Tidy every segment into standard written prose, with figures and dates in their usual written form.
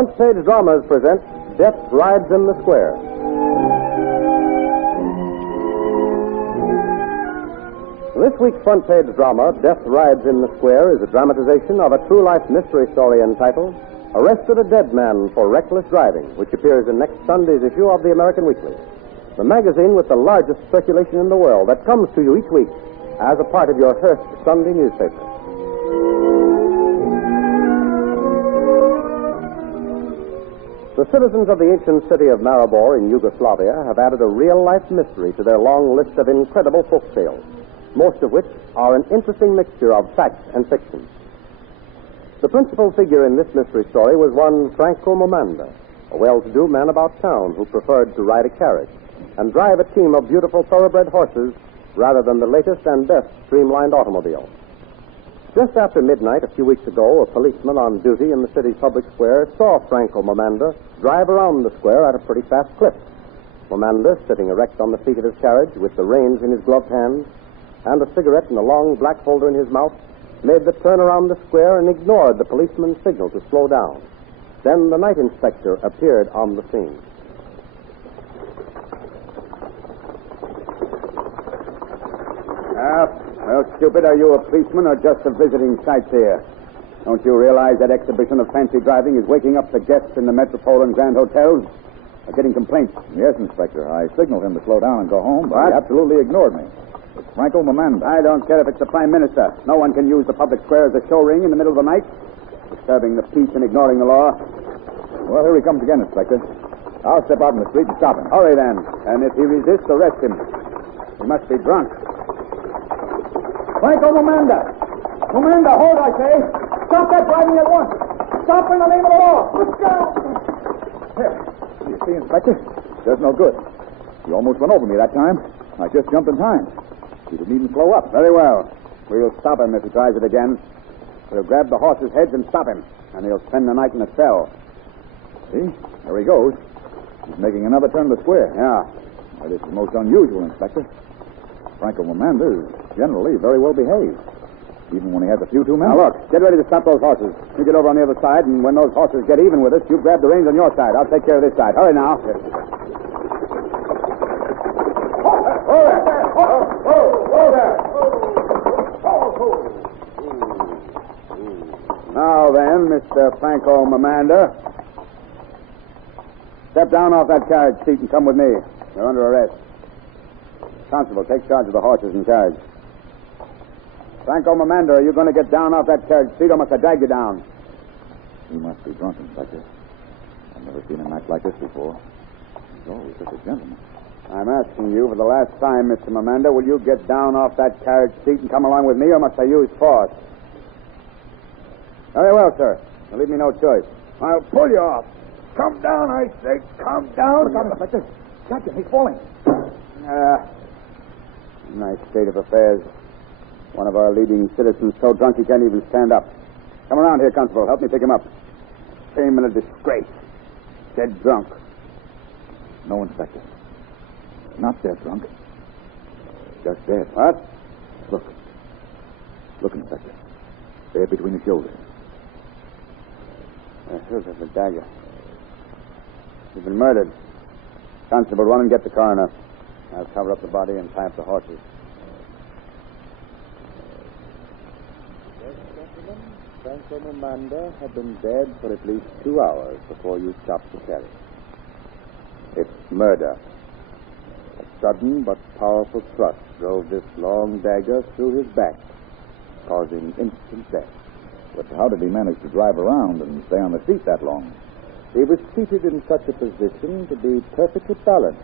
Front Page Dramas present Death Rides in the Square. This week's Front Page drama, Death Rides in the Square, is a dramatization of a true-life mystery story entitled Arrested a Dead Man for Reckless Driving, which appears in next Sunday's issue of the American Weekly, the magazine with the largest circulation in the world that comes to you each week as a part of your Hearst Sunday newspaper. The citizens of the ancient city of Maribor in Yugoslavia have added a real-life mystery to their long list of incredible folk tales, most of which are an interesting mixture of fact and fiction. The principal figure in this mystery story was one Franco Momanda, a well-to-do man about town who preferred to ride a carriage and drive a team of beautiful thoroughbred horses rather than the latest and best streamlined automobile. Just after midnight a few weeks ago, a policeman on duty in the city's public square saw Franco Momanda drive around the square at a pretty fast clip. Momanda, sitting erect on the seat of his carriage with the reins in his gloved hand and a cigarette in a long black holder in his mouth, made the turn around the square and ignored the policeman's signal to slow down. Then the night inspector appeared on the scene. Well, stupid, are you a policeman or just a visiting sightseer? Don't you realize that exhibition of fancy driving is waking up the guests in the Metropole and Grand Hotels? They're getting complaints. Yes, Inspector. I signaled him to slow down and go home, but he absolutely ignored me. It's Franco Momanda. I don't care if it's the Prime Minister. No one can use the public square as a show ring in the middle of the night, disturbing the peace and ignoring the law. Well, here he comes again, Inspector. I'll step out in the street and stop him. Hurry, then. And if he resists, arrest him. He must be drunk. Franco Momanda! Momanda, hold, I say! Stop that driving at once! Stop in the name of the law! Let's go! Here. You see, Inspector? Does no good. He almost went over me that time. I just jumped in time. He didn't even slow up. Very well. We'll stop him if he tries it again. We'll grab the horses' heads and stop him, and he'll spend the night in a cell. See? There he goes. He's making another turn of the square. Yeah. Well, this is most unusual, Inspector. Franco Momanda is generally very well behaved, even when he has a few too many. Now, look, get ready to stop those horses. You get over on the other side, and when those horses get even with us, you grab the reins on your side. I'll take care of this side. Hurry now. Yes. Now then, Mr. Franco Momanda, step down off that carriage seat and come with me. You're under arrest. Constable, take charge of the horses and carriage. Franco Momanda, are you going to get down off that carriage seat or must I drag you down? He must be drunk, Inspector. I've never seen him act like this before. He's always such a gentleman. I'm asking you for the last time, Mr. Momanda, will you get down off that carriage seat and come along with me or must I use force? Very well, sir. Now leave me no choice. I'll pull you off. Come down, I say. Come down. Look out, Inspector. Catch him. He's falling. Nice state of affairs. One of our leading citizens so drunk he can't even stand up. Come around here, Constable. Help me pick him up. Shame and a disgrace. Dead drunk. No, Inspector. Not dead drunk. Just dead. What? Look. Look, Inspector. There between his shoulders. Here's the dagger. He's been murdered. Constable, run and get the coroner. I'll cover up the body and tie up the horses. Yes, gentlemen, Franco Momanda had been dead for at least 2 hours before you stopped the carriage. It's murder. A sudden but powerful thrust drove this long dagger through his back, causing instant death. But how did he manage to drive around and stay on the seat that long? He was seated in such a position to be perfectly balanced.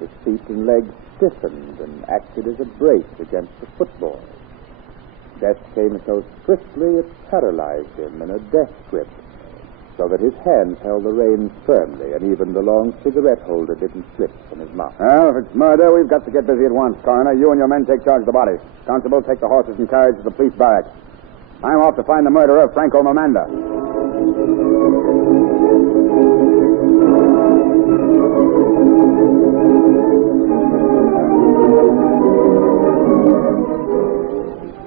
His feet and legs stiffened and acted as a brace against the footboard. Death came so swiftly it paralyzed him in a death grip, so that his hands held the reins firmly, and even the long cigarette holder didn't slip from his mouth. Well, if it's murder, we've got to get busy at once, Coroner. You and your men take charge of the body. Constable, take the horses and carriage to the police barracks. I'm off to find the murderer of Franco Momanda.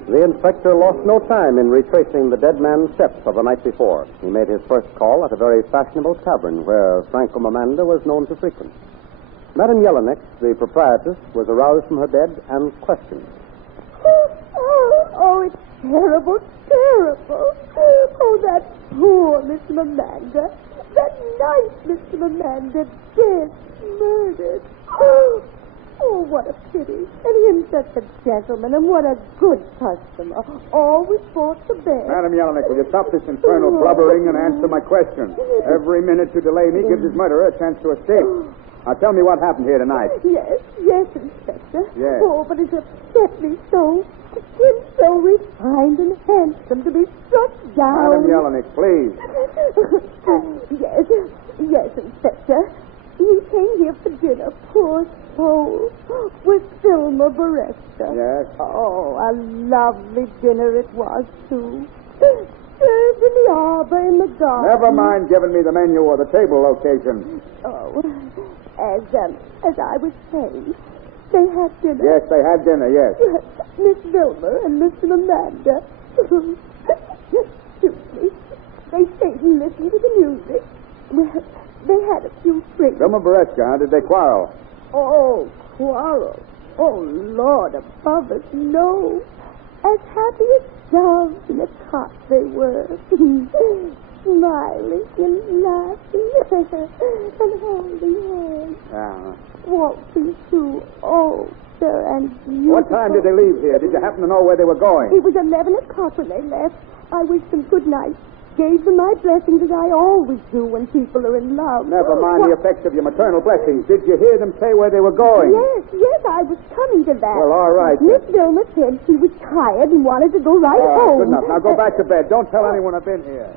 The inspector lost no time in retracing the dead man's steps of the night before. He made his first call at a very fashionable tavern where Franco Mamanda was known to frequent. Madame Jelinek, the proprietress, was aroused from her bed and questioned. Oh, it's terrible, terrible. Oh, that poor Miss Mamanda. That nice Mr. Mamanda dead, murdered. Oh, what a pity. And him such a gentleman, and what a good customer. Always brought the best. Madam Jelinek, will you stop this infernal blubbering and answer my question? Every minute you delay me gives his murderer a chance to escape. Now, tell me what happened here tonight. Yes, Inspector. Yes. Oh, but it upset me so. Him so refined and handsome to be struck down. Madam Jelinek, please. Yes, Inspector. He came here for dinner, poor soul, with Wilma Beresta. Yes? Oh, a lovely dinner it was, too. Served in the arbor in the garden. Never mind giving me the menu or the table location. Oh, as I was saying, they had dinner. Yes, they had dinner, yes. Miss Wilma and Mr. Amanda. Excuse me. They stayed and listened to the music. Well, they had a few drinks. Wilma Beresta, did they quarrel? Oh, quarrel. Oh, Lord above us, no. As happy as doves in a cot they were. Smiling and laughing and holding hands. Yeah. Waltzing too. Oh, sir, and beautiful. What time did they leave here? Did you happen to know where they were going? It was 11 o'clock when they left. I wished them good night. Gave them my blessings as I always do when people are in love. Never mind the effects of your maternal blessings. Did you hear them say where they were going? Yes, I was coming to that. Well, all right. Miss Vilma said she was tired and wanted to go right All right, home. good enough. Now go back to bed. Don't tell anyone I've been here.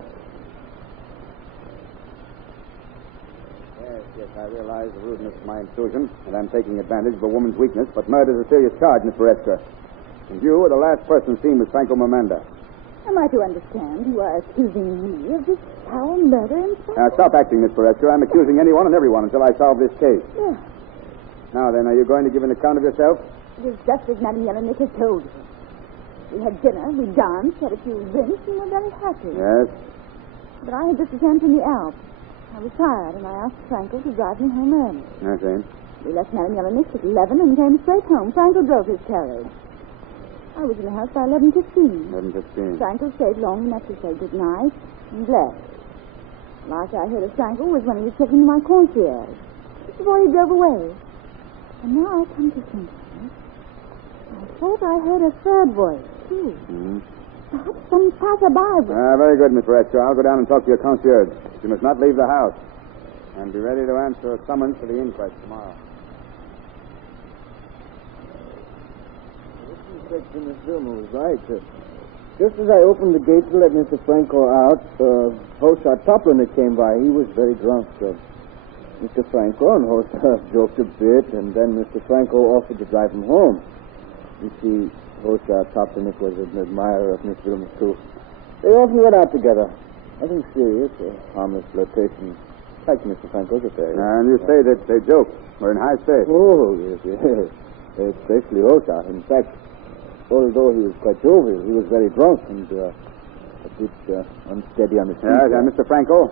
Yes, I realize the rudeness of my intrusion, and I'm taking advantage of a woman's weakness, but murder's a serious charge, Miss Beresta. And you were the last person seen with Franco Mamanda. Am I to understand you are accusing me of this foul murder in Now, stop acting, Miss Beresta. I'm accusing anyone and everyone until I solve this case. Yeah. Now then, are you going to give an account of yourself? It is just as Madame Jelinek has told you. We had dinner, we danced, had a few drinks, and were very happy. Yes. But I had just returned from the Alps. I was tired, and I asked Franco to drive me home early. I see. We left Madame Jelinek at 11 and came straight home. Franco drove his carriage. I was in the house by 11:15. 11:15. Franco stayed long enough to say good night and left. Last I heard of Franco was when he was checking my concierge, before he drove away. And now I come to think of it, I thought I heard a third voice, too. Perhaps some passerby. Very good, Miss Beresta. I'll go down and talk to your concierge. You must not leave the house. And be ready to answer a summons for the inquest tomorrow. Inspector Miss Vilma was right. Just as I opened the gate to let Mr. Franco out, Hosar Toplinik came by. He was very drunk. Mr. Franco and Hosar joked a bit, and then Mr. Franco offered to drive him home. You see, Hosar Toplinik was an admirer of Miss Vilma, too. They often went out together. Nothing serious, a harmless flirtation, like Mr. Franco's affair. And you say that they joked. We're in high spirits. Oh, yes. Especially Hosar. In fact, although he was quite jovial, he was very drunk and a bit unsteady on his feet. Yes, and Mr. Franco?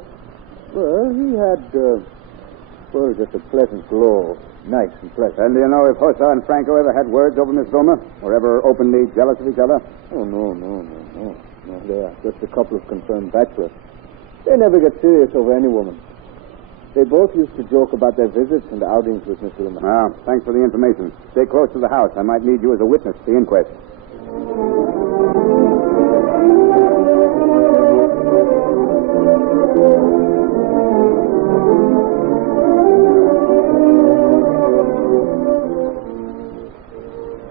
Well, he had, just a pleasant glow. Nice and pleasant. And do you know if Hosar and Franco ever had words over Miss Vilma? Or ever openly jealous of each other? Oh, no. They are just a couple of concerned bachelors. They never get serious over any woman. They both used to joke about their visits and outings with Miss Vilma. Well, thanks for the information. Stay close to the house. I might need you as a witness to the inquest.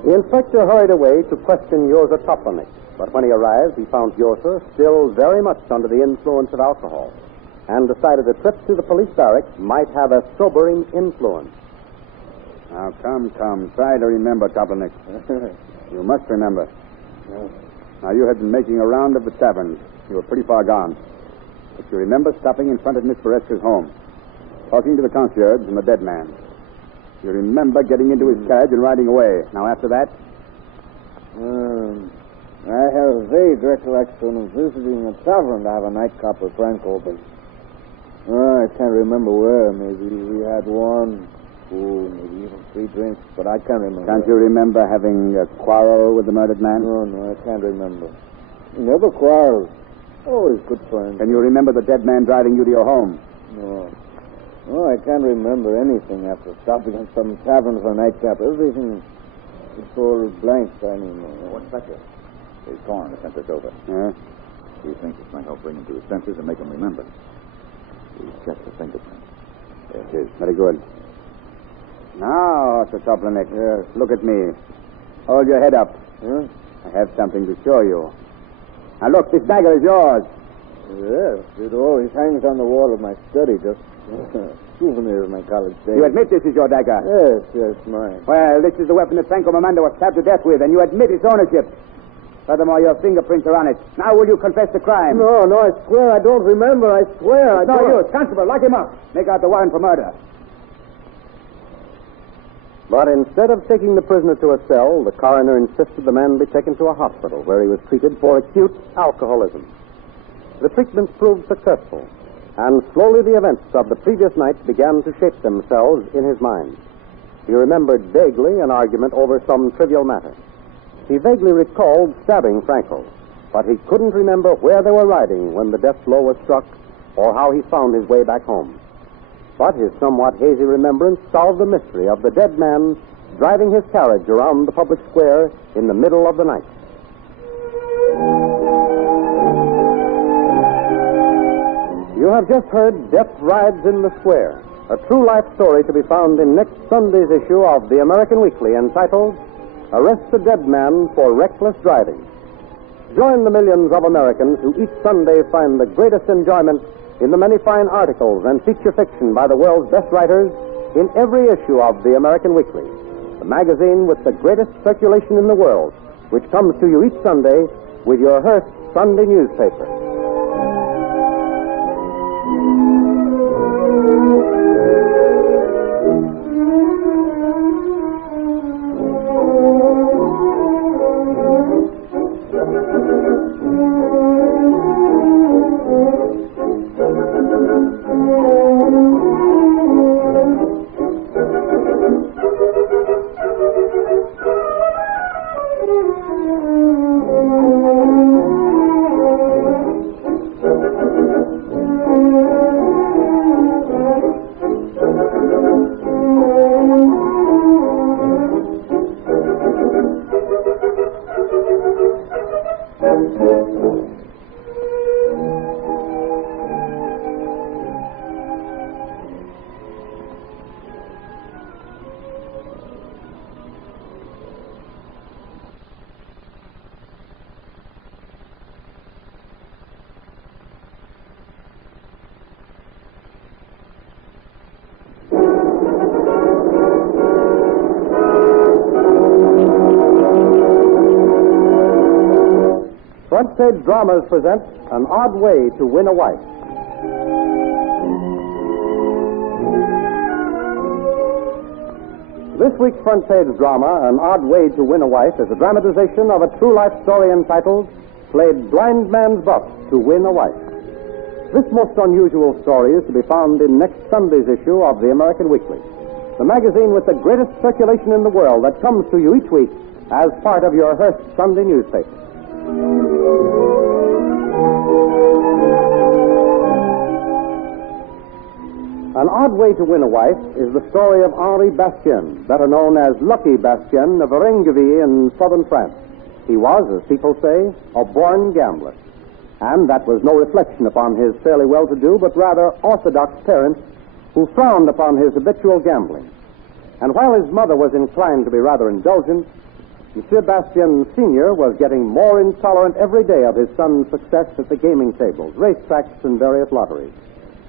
The inspector hurried away to question Yosa Toplinik, but when he arrived, he found Yosa still very much under the influence of alcohol, and decided a trip to the police barracks might have a sobering influence. Now, come. Try to remember, Toplinik. You must remember. Yes. Now, you had been making a round of the taverns. You were pretty far gone. But you remember stopping in front of Miss Beresta's home, talking to the concierge and the dead man. You remember getting into his carriage and riding away. Now, after that? vague recollection of visiting a tavern to have a nightcap with Franco, but I can't remember where. Maybe we had one, two, maybe even 3 drinks, but I can't remember. Can't you remember having a quarrel with the murdered man? No, I can't remember. We never quarreled. Always good friends. Can you remember the dead man driving you to your home? No. No, I can't remember anything after stopping at some tavern for a nightcap. Everything is all blank. I mean, What's that here? The coroner sent us over. Yeah? He thinks it might help bring him to his senses and make him remember. We checked the fingerprint. There it is. Very good. Now, Mr. Toplinek, look at me. Hold your head up. Huh? I have something to show you. Now, look, this dagger is yours. Yes, it always hangs on the wall of my study, just souvenir of my college days. You admit this is your dagger? Yes, mine. Well, this is the weapon that Franco Mamanda was stabbed to death with, and you admit its ownership. Furthermore, your fingerprints are on it. Now, will you confess the crime? No, I swear I don't remember. I swear I No don't. use. Constable, lock him up. Make out the warrant for murder. But instead of taking the prisoner to a cell, the coroner insisted the man be taken to a hospital where he was treated for acute alcoholism. The treatment proved successful, and slowly the events of the previous night began to shape themselves in his mind. He remembered vaguely an argument over some trivial matter. He vaguely recalled stabbing Franco, but he couldn't remember where they were riding when the death blow was struck or how he found his way back home. But his somewhat hazy remembrance solved the mystery of the dead man driving his carriage around the public square in the middle of the night. You have just heard Death Rides in the Square, a true life story to be found in next Sunday's issue of the American Weekly entitled Arrest the Dead Man for Reckless Driving. Join the millions of Americans who each Sunday find the greatest enjoyment in the many fine articles and feature fiction by the world's best writers in every issue of the American Weekly, the magazine with the greatest circulation in the world, which comes to you each Sunday with your Hearst Sunday newspaper. Front Page Dramas present An Odd Way to Win a Wife. This week's Front Page drama, An Odd Way to Win a Wife, is a dramatization of a true life story entitled Played Blind Man's Buff to Win a Wife. This most unusual story is to be found in next Sunday's issue of the American Weekly, the magazine with the greatest circulation in the world that comes to you each week as part of your Hearst Sunday newspaper. An Odd Way to Win a Wife is the story of Henri Bastien, better known as Lucky Bastien of Varennes in southern France. He was, as people say, a born gambler. And that was no reflection upon his fairly well-to-do, but rather orthodox parents who frowned upon his habitual gambling. And while his mother was inclined to be rather indulgent, Monsieur Bastien Sr. was getting more intolerant every day of his son's success at the gaming tables, racetracks, and various lotteries.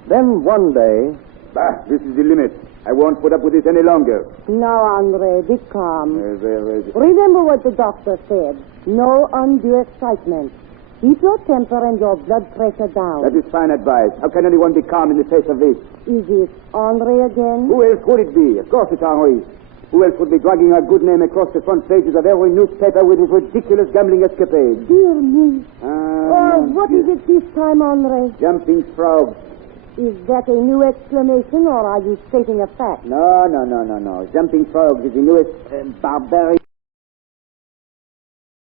Then one day... Bah, this is the limit. I won't put up with this any longer. Now, Andre, be calm. Very. Remember what the doctor said. No undue excitement. Keep your temper and your blood pressure down. That is fine advice. How can anyone be calm in the face of this? Is it Andre again? Who else would it be? Of course it's Henri. Who else would be dragging our good name across the front pages of every newspaper with his ridiculous gambling escapades? Dear me. No, What is it this time, Henri? Jumping frogs. Is that a new exclamation, or are you stating a fact? No. Jumping frogs is the newest barbarian